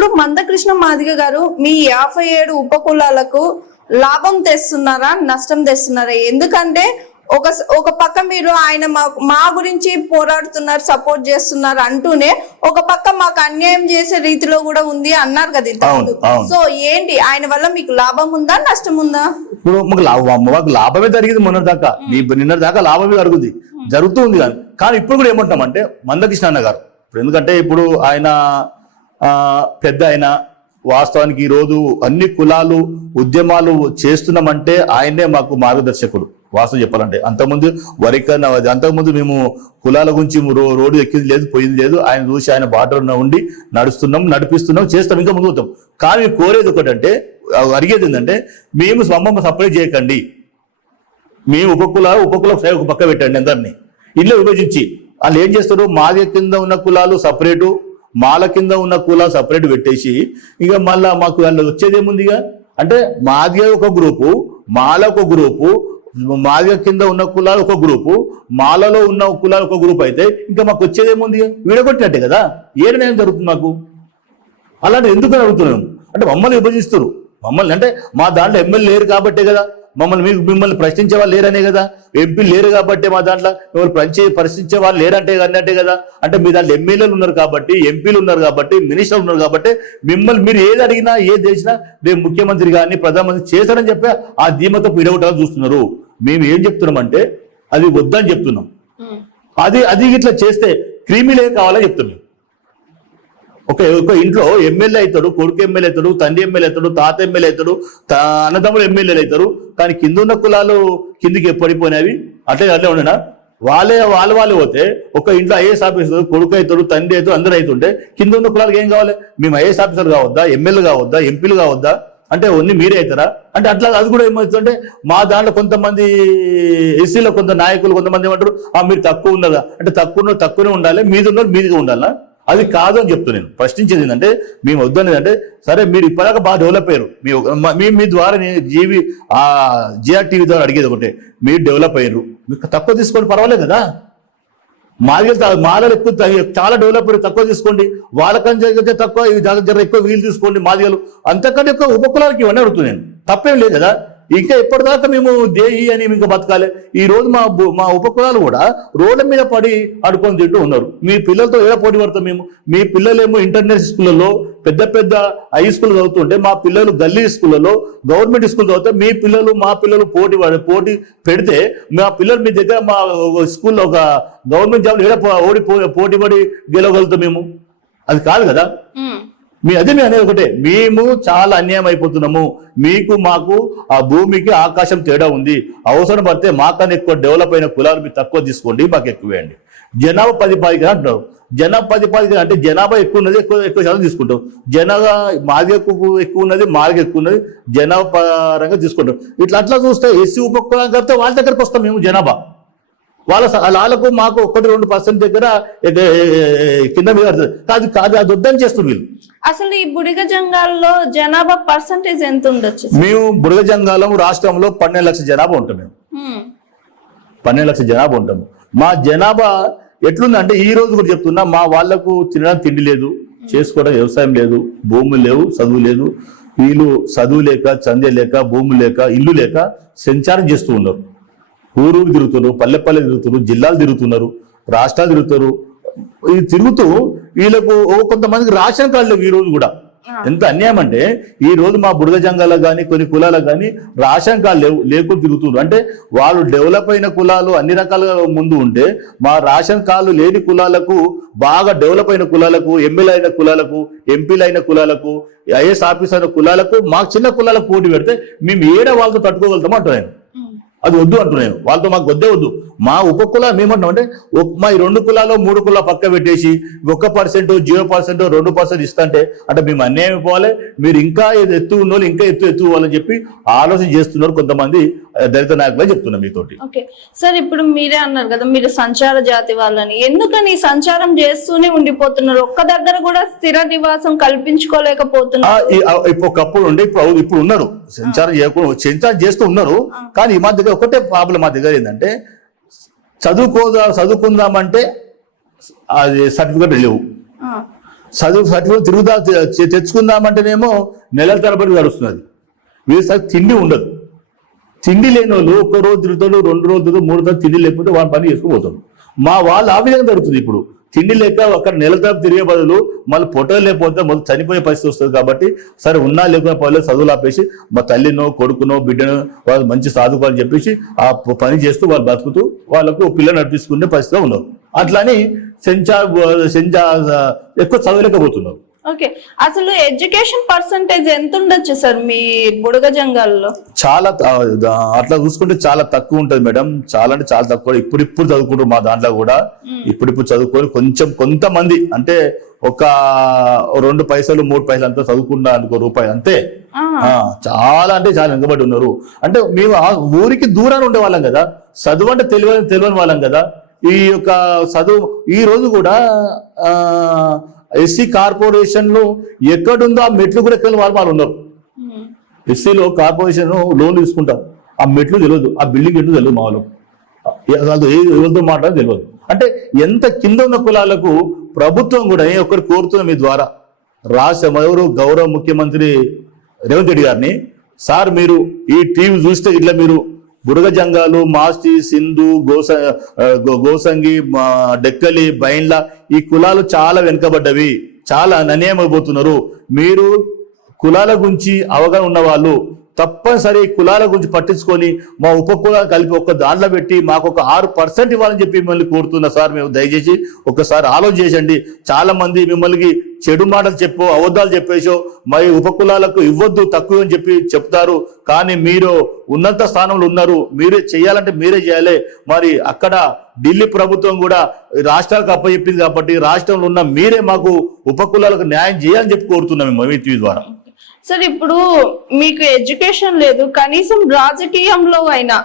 ఇప్పుడు మందకృష్ణ మాదిగ గారు మీ 57 ఉపకులాలకు లాభం తెస్తున్నారా నష్టం తెస్తున్నారా? ఎందుకంటే ఒక పక్క మీరు ఆయన మా గురించి పోరాడుతున్నారు, సపోర్ట్ చేస్తున్నారు అంటూనే ఒక పక్క మాకు అన్యాయం చేసే రీతిలో కూడా ఉంది అన్నారు కదా ఇంతకుముందు. సో ఏంటి ఆయన వల్ల మీకు లాభం ఉందా నష్టం ఉందా? ఇప్పుడు మాకు లాభమే జరిగింది నిన్న దాకా లాభమే జరుగుతుంది కానీ ఇప్పుడు కూడా ఏమంటామంటే మందకృష్ణ అన్న గారు ఎందుకంటే ఇప్పుడు ఆయన పెద్ద ఆయన వాస్తవానికి ఈరోజు అన్ని కులాలు ఉద్యమాలు చేస్తున్నామంటే ఆయనే మాకు మార్గదర్శకుడు. వాస్తవం చెప్పాలంటే అంతకుముందు మేము కులాల గురించి రోడ్డు ఎక్కింది లేదు పోయింది లేదు. ఆయన చూసి ఆయన బాటలో ఉండి నడిపిస్తున్నాం చేస్తాం ఇంకా ముందు. కానీ కోరేది ఒకటంటే అడిగేది ఏంటంటే మేము స్వమ్మ సపరేట్ చేయకండి, మేము ఉపకుల ఒక పక్క పెట్టండి, అందరినీ ఇల్లు విభజించి వాళ్ళు ఏం చేస్తారు మాదిగ కింద ఉన్న కులాలు సపరేటు మాల కింద ఉన్న కులాలు సపరేట్ పెట్టేసి ఇక మళ్ళా మాకు వాళ్ళు వచ్చేదేముందిగా అంటే మాదిగ ఒక గ్రూపు మాల ఒక గ్రూపు మాదిగ కింద ఉన్న కులాలు ఒక గ్రూపు మాలలో ఉన్న కులాలు ఒక గ్రూప్ అయితే ఇంకా మాకు వచ్చేదేముంది వీడగొట్టినట్టే కదా. ఏ న్యాయం జరుగుతుంది మాకు? అలాంటి ఎందుకు అడుగుతున్నాం అంటే మమ్మల్ని విభజిస్తారు మమ్మల్ని అంటే మా దాంట్లో ఎమ్మెల్యే లేరు కాబట్టే కదా మిమ్మల్ని ప్రశ్నించే వాళ్ళు లేరనే కదా, ఎంపీలు లేరు కాబట్టి మా దాంట్లో మిమ్మల్ని ప్రశ్నించే వాళ్ళు లేరంటే అన్నట్టే కదా. అంటే మీ దాంట్లో ఎమ్మెల్యేలు ఉన్నారు కాబట్టి ఎంపీలు ఉన్నారు కాబట్టి మినిస్టర్లు ఉన్నారు కాబట్టి మిమ్మల్ని మీరు ఏది అడిగినా ఏది చేసినా రేపు ముఖ్యమంత్రి కానీ ప్రధానమంత్రి చేశారని చెప్పి ఆ ధీమతో విడగొట్టాలని చూస్తున్నారు. మేము ఏం చెప్తున్నామంటే అది వద్దని చెప్తున్నాం. అది ఇట్లా చేస్తే క్రిమిలే కావాలని చెప్తున్నాం. ఒక ఇంట్లో ఎమ్మెల్యే అవుతాడు, కొడుకు ఎమ్మెల్యే అవుతాడు, తండ్రి ఎమ్మెల్యే అవుతాడు, తాత ఎమ్మెల్యే అవుతాడు, అన్నదమ్ములు ఎమ్మెల్యేలు అవుతారు. కానీ కింద ఉన్న కులాలు కిందికి పడిపోయినవి అట్లే ఉండనా? వాళ్ళే పోతే ఒక ఇంట్లో ఐఏఎస్ ఆఫీసర్ కొడుకు అవుతాడు, తండ్రి అవుతాడు, అందరూ అవుతుంటే కింద ఉన్న కులాలకు ఏం కావాలి? మేము ఐఏఎస్ ఆఫీసర్ కావద్దా, ఎమ్మెల్యే కావద్దా, ఎంపీలు కావద్దా? అంటే ఓన్లీ మీరే అవుతారా? అంటే అట్లా అది కూడా ఏమవుతుందంటే మా దాంట్లో కొంతమంది ఎస్సీలో కొంత నాయకులు కొంతమంది ఏమంటారు మీరు తక్కువ ఉన్నదా అంటే తక్కువనే ఉండాలి, మీదిగా ఉండాలా? అది కాదు అని చెప్తున్నాను. ప్రశ్నించేది ఏంటంటే మేము వద్దనేది అంటే సరే మీరు ఇప్పటిదాకా బాగా డెవలప్ అయ్యారు, మీ ద్వారా జిఆర్టీవీ ద్వారా అడిగేది ఒకటే మీరు డెవలప్ అయ్యారు, మీకు తక్కువ తీసుకోండి పర్వాలేదు కదా. మాలలు ఎక్కువ చాలా డెవలప్ అయ్యారు తక్కువ తీసుకోండి, వాళ్ళకంటే తక్కువ ఎక్కువ వీలు తీసుకోండి మాదిగలు అంతకంటే ఎక్కువ ఉపకులాలకి ఇవన్నీ అడుగుతున్నాను. తప్పేం లేదు కదా. ఇంకా ఎప్పటిదాకా మేము దేహి అని ఇంకా బతకాలి. ఈ రోజు మా ఉపకులాలు కూడా రోడ్ల మీద పడి ఆడుకొని తింటూ ఉన్నారు. మీ పిల్లలతో ఏదో పోటీ పడతాం మేము. మీ పిల్లలేమో ఇంటర్నేషనల్ స్కూళ్ళలో పెద్ద హై స్కూల్ చదువుతుంటే మా పిల్లలు గల్లీ స్కూళ్ళలో గవర్నమెంట్ స్కూల్ చదివితే మీ పిల్లలు మా పిల్లలు పోటీ పెడితే మా పిల్లలు మీ దగ్గర మా స్కూల్లో ఒక గవర్నమెంట్ జాబ్లో ఏదో పోటీ పడి గెలవగలుగుతాం మేము. అది కాదు కదా. అదే మేము అనేది ఒకటే, మేము చాలా అన్యాయం అయిపోతున్నాము. మాకు ఆ భూమికి ఆకాశం తేడా ఉంది. అవసరం పడితే మాకన్నా ఎక్కువ డెవలప్ అయిన కులాలు మీరు తక్కువ తీసుకోండి, మాకు ఎక్కువేయండి. జనాభా 10 అంటున్నారు. జనాభా 10 అంటే జనాభా ఎక్కువ ఉన్నది ఎక్కువ శాతం తీసుకుంటాం. జనాభా మాది ఎక్కువ ఉన్నది మాదిగ ఎక్కువ ఉన్నది జనాభా పరంగా తీసుకుంటాం. అట్లా చూస్తే ఎస్సీ ఉపకులాలు కలిపితే వాళ్ళ దగ్గరకు వస్తాం మేము. జనాభా వాళ్ళకు మాకు 1-2% దగ్గర కింద మీద కాదు అది వద్దని చేస్తున్నారు వీళ్ళు. అసలు ఈ బుడిగ జంగాల్లో జనాభా పర్సంటేజ్ ఎంత ఉండొచ్చు? మేము బుడిగ జంగాలం రాష్ట్రంలో 12 లక్షల జనాభా ఉంటాం. మేము 12 లక్షల జనాభా ఉంటాము. మా జనాభా ఎట్లుందంటే ఈ రోజు కూడా చెప్తున్నా, మా వాళ్లకు తినడానికి తిండి లేదు, చేసుకోవడం వ్యవసాయం లేదు, భూములు లేవు, చదువు లేదు. వీళ్ళు చదువు లేక చందే లేక భూములు లేక ఇల్లు లేక సంచారం చేస్తూ ఉన్నారు. ఊరు తిరుగుతున్నారు, పల్లె తిరుగుతున్నారు, జిల్లాలు తిరుగుతున్నారు, రాష్ట్రాలు తిరుగుతారు. ఇది తిరుగుతూ వీళ్ళకు కొంతమందికి రేషన్ కార్డు లేవు. ఈ రోజు కూడా ఎంత అన్యాయం అంటే ఈ రోజు మా బుడగ జంగాలకు కానీ కొన్ని కులాలకు కానీ రేషన్ కార్డు లేకుండా తిరుగుతున్నారు. అంటే వాళ్ళు డెవలప్ అయిన కులాలు అన్ని రకాలుగా ముందు ఉంటే మా రేషన్ కార్డు లేని కులాలకు, బాగా డెవలప్ అయిన కులాలకు, ఎమ్మెల్యే అయిన కులాలకు, ఎంపీలు అయిన కులాలకు, ఐఏఎస్ ఆఫీసర్ అయిన కులాలకు, మాకు చిన్న కులాలకు పోటీ పెడితే మేము వాళ్ళతో తట్టుకోగలుగుతాం అంటున్నాను. అది వద్దు అంటున్నాను. వాళ్ళతో మాకు వద్దే వద్దు. మా ఉపకుల మేమంటాం అంటే మా ఈ 2 కులాలు 3 కులాలు పక్క పెట్టేసి 1%, 0%, 2% ఇస్తుంటే అంటే మేము అన్యాయం అయిపోవాలి, మీరు ఇంకా ఎత్తు ఉన్నోళ్ళు ఇంకా ఎత్తు ఇవ్వాలని చెప్పి ఆలోచన చేస్తున్నారు కొంతమంది దళిత నాయకులు చెప్తున్నా మీతోటి. ఓకే సార్, ఇప్పుడు మీరే అన్నారు కదా మీరు సంచార జాతి వాళ్ళని, ఎందుకని సంచారం చేస్తూనే ఉండిపోతున్నారు? ఒక్క దగ్గర కూడా స్థిర నివాసం కల్పించుకోలేకపోతున్నారు. ఒకప్పుడు ఉండే ఇప్పుడు ఉన్నారు, సంచారం చేస్తూ ఉన్నారు. కానీ మా దగ్గర ఒకటే ప్రాబ్లం మా దగ్గర ఏంటంటే చదువుకుందామంటే అది సర్టిఫికెట్ లేవు. చదువు సర్టిఫికేట్ తెచ్చుకుందామంటేనేమో నెలల తరబడి గడుస్తున్నది. వీళ్ళు తిండి ఉండదు. తిండి లేని వాళ్ళు ఒక్క రోజు తిరుగుతాడు, 2 రోజులు 3 రోజులు తిండి లేకపోతే వాళ్ళ పని చేసుకుపోతాడు. మా వాళ్ళు ఆ విధంగా జరుగుతుంది. ఇప్పుడు తిండి లేక అక్కడ నెల తరపు తిరిగే బదులు మళ్ళీ పొట్టలు లేకపోతే మొదలు చనిపోయే పరిస్థితి వస్తుంది. కాబట్టి సరే ఉన్నా లేకుండా పర్లేదు చదువులు ఆపేసి మా తల్లినో కొడుకునో బిడ్డనో వాళ్ళు మంచి సాధుకోవాలని చెప్పేసి ఆ పని చేస్తూ వాళ్ళు బతుకుతూ వాళ్ళకు పిల్లలు నడిపించుకునే పరిస్థితిలో ఉన్నారు. అట్లని సెంచా ఎక్కువ చదవలేకపోతున్నారు. ఓకే, అసలు ఎడ్యుకేషన్ పర్సంటేజ్ ఎంత ఉండొచ్చు సార్ మీ బుడగ జంగాల్లో? చాలా అట్లా చూసుకుంటే చాలా తక్కువ ఉంటుంది మేడం. చాలా అంటే చాలా తక్కువ. ఇప్పుడు చదువుకుంటారు మా దాంట్లో కూడా. ఇప్పుడు చదువుకొని కొంతమంది అంటే ఒక 2 పైసలు 3 పైసలు అంతా చదువుకున్నా అనుకో రూపాయలు అంతే. చాలా అంటే చాలా వెనుకబడి ఉన్నారు. అంటే మేము ఆ ఊరికి దూరాన్ని ఉండే వాళ్ళం కదా, చదువు అంటే తెలియని వాళ్ళం కదా. ఈ యొక్క చదువు ఈ రోజు కూడా ఎస్సీ కార్పొరేషన్ ఎక్కడుందో ఆ మెట్లు కూడా ఎక్కడ వాళ్ళు ఉన్నారు. ఎస్సీలో కార్పొరేషన్ లోన్ తీసుకుంటారు, ఆ మెట్లు తెలియదు, ఆ బిల్డింగ్ ఎట్లు తెలియదు, మా వాళ్ళు ఎవరితో మాట్లాడదు తెలియదు. అంటే ఎంత కింద ఉన్న కులాలకు ప్రభుత్వం కూడా ఒక్కరు కోరుతున్న మీ ద్వారా ఎవరు గౌరవ ముఖ్యమంత్రి రేవంత్ రెడ్డి గారిని, సార్ మీరు ఈ టీవీ చూస్తే ఇట్లా మీరు బుడగ జంగాలు, మాస్టి, సింధు, గోసంగి, డెక్కలి, బైండ్ల ఈ కులాలు చాలా వెనుకబడ్డవి, చాలా అన్యాయమైపోతున్నారు. మీరు కులాల గురించి అవగాహన ఉన్న వాళ్ళు తప్పనిసరి కులాల గురించి పట్టించుకొని మా ఉపకులాలు కలిపి ఒక దాంట్లో పెట్టి మాకు ఒక 6% ఇవ్వాలని చెప్పి మిమ్మల్ని కోరుతున్నా సార్. మేము దయచేసి ఒకసారి ఆలోచన చేయండి. చాలా మంది మిమ్మల్ని చెడు మాటలు చెప్పో అబద్ధాలు చెప్పేసో మరి ఉపకులాలకు ఇవ్వద్దు తక్కువ అని చెప్పి చెప్తారు. కానీ మీరు ఉన్నత స్థానంలో ఉన్నారు, మీరే చేయాలంటే మీరే చేయాలి. మరి అక్కడ ఢిల్లీ ప్రభుత్వం కూడా రాష్ట్రాలకు అప్పచెప్పింది కాబట్టి రాష్ట్రంలో ఉన్న మీరే మాకు ఉపకులాలకు న్యాయం చేయాలని చెప్పి కోరుతున్నాం మేము ఈ ద్వారా. సార్ ఇప్పుడు మీకు ఎడ్యుకేషన్ లేదు, కనీసం రాజకీయంలో అయినా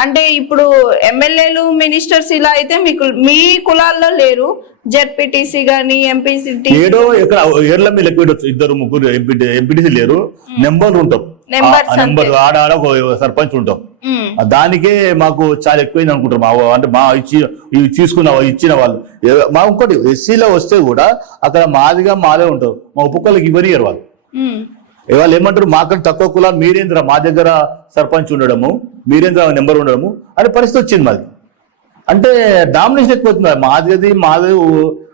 అంటే ఇప్పుడు ఎమ్మెల్యేలు మినిస్టర్స్ ఇలా అయితే మీకు మీ కులాల్లో లేరు, జెడ్పీటీసీ గానీ ఎంపీసీ ఏడో ఎక్కడ ఏర్ల మీద లెక్క పెట్టచ్చు, 2-3 ఎంపీటీసీ లేరు, నెంబర్లు ఉంటాం, నెంబర్ ఆడ సర్పంచ్ ఉంటాం. దానికే మాకు చాలా ఎక్కువైంది అనుకుంటారు. అంటే మా ఇచ్చిన వాళ్ళు మా ఇంకోటి ఎస్సీలో వస్తే కూడా అక్కడ మాదే ఉంటారు, మా ఉపకులకు ఇవ్వనియరు వాళ్ళు. వాళ్ళు ఏమంటారు, మాకంటే తక్కువ కులాలు మీరేంద్ర మా దగ్గర సర్పంచ్ ఉండడము, మీరేంద్ర నెంబర్ ఉండడము అనే పరిస్థితి వచ్చింది మాది. అంటే డామినేషన్ ఎక్కువ అవుతుంది. మాది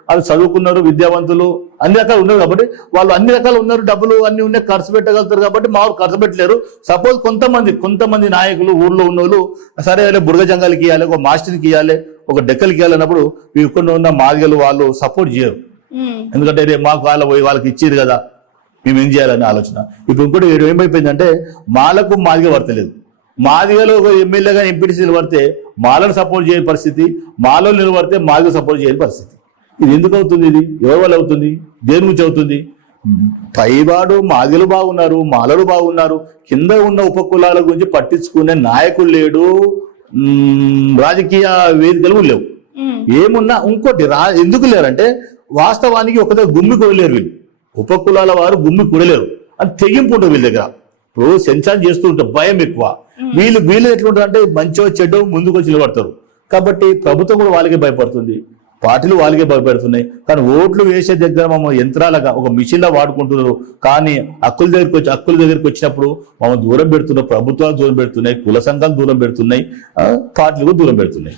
వాళ్ళు చదువుకున్నారు, విద్యావంతులు అన్ని రకాలు ఉన్నారు కాబట్టి వాళ్ళు అన్ని రకాలు ఉన్నారు, డబ్బులు అన్ని ఉన్నాయి, ఖర్చు పెట్టగలుగుతారు కాబట్టి మా ఊరు ఖర్చు పెట్టలేరు. సపోజ్ కొంతమంది నాయకులు ఊర్లో ఉన్న వాళ్ళు సరే బుడగ జంగాలకి ఇవ్వాలి, ఒక మాస్టర్కి ఇవ్వాలి, ఒక డెక్కలకి ఇవ్వాలన్నప్పుడు ఇక్కడ ఉన్న మాదిగలు వాళ్ళు సపోర్ట్ చేయరు. ఎందుకంటే మాకు వాళ్ళకి ఇచ్చారు కదా మేము ఏం చేయాలని ఆలోచన. ఇప్పుడు ఇంకోటి ఏమైపోయిందంటే మాలకు మాదిగ పడతలేదు. మాదిగలో ఒక ఎమ్మెల్యేగా ఎంపీటీసీలు పడితే మాలను సపోర్ట్ చేయని పరిస్థితి, మాలో నిలబడితే మాదిగ సపోర్ట్ చేయని పరిస్థితి. ఇది ఎందుకు అవుతుంది? ఇది ఎవరి వల్ల అవుతుంది? దేని గురించి అవుతుంది? పైవాడు మాదిగలు బాగున్నారు, మాలలు బాగున్నారు, కింద ఉన్న ఉపకులాల గురించి పట్టించుకునే నాయకులు లేడు, రాజకీయ వేదికలు లేవు. ఏమున్నా ఇంకోటి ఎందుకు లేరంటే వాస్తవానికి ఒక గుమ్మి కొడలేరు వీళ్ళు. ఉపకులాల వారు గుమ్మి కొడలేరు అని తెగింపు ఉంటుంది వీళ్ళ దగ్గర. ఇప్పుడు సెన్సార్ చేస్తూ ఉంటారు, భయం ఎక్కువ. వీళ్ళు ఎట్లుంటారు అంటే మంచో చెడ్డో ముందుకు వచ్చి నిలబడతారు. కాబట్టి ప్రభుత్వం కూడా వాళ్ళకే భయపడుతుంది, పార్టీలు వాళ్ళకే భయపడుతున్నాయి. కానీ ఓట్లు వేసే దగ్గర మమ్మల్ని యంత్రాలుగా ఒక మిషన్లా వాడుకుంటున్నారు. కానీ హక్కుల దగ్గరికి వచ్చినప్పుడు మమ్మల్ని దూరం పెడుతున్నారు, ప్రభుత్వాలు దూరం పెడుతున్నాయి, కుల సంఘాలు దూరం పెడుతున్నాయి, పార్టీలు కూడా దూరం పెడుతున్నాయి.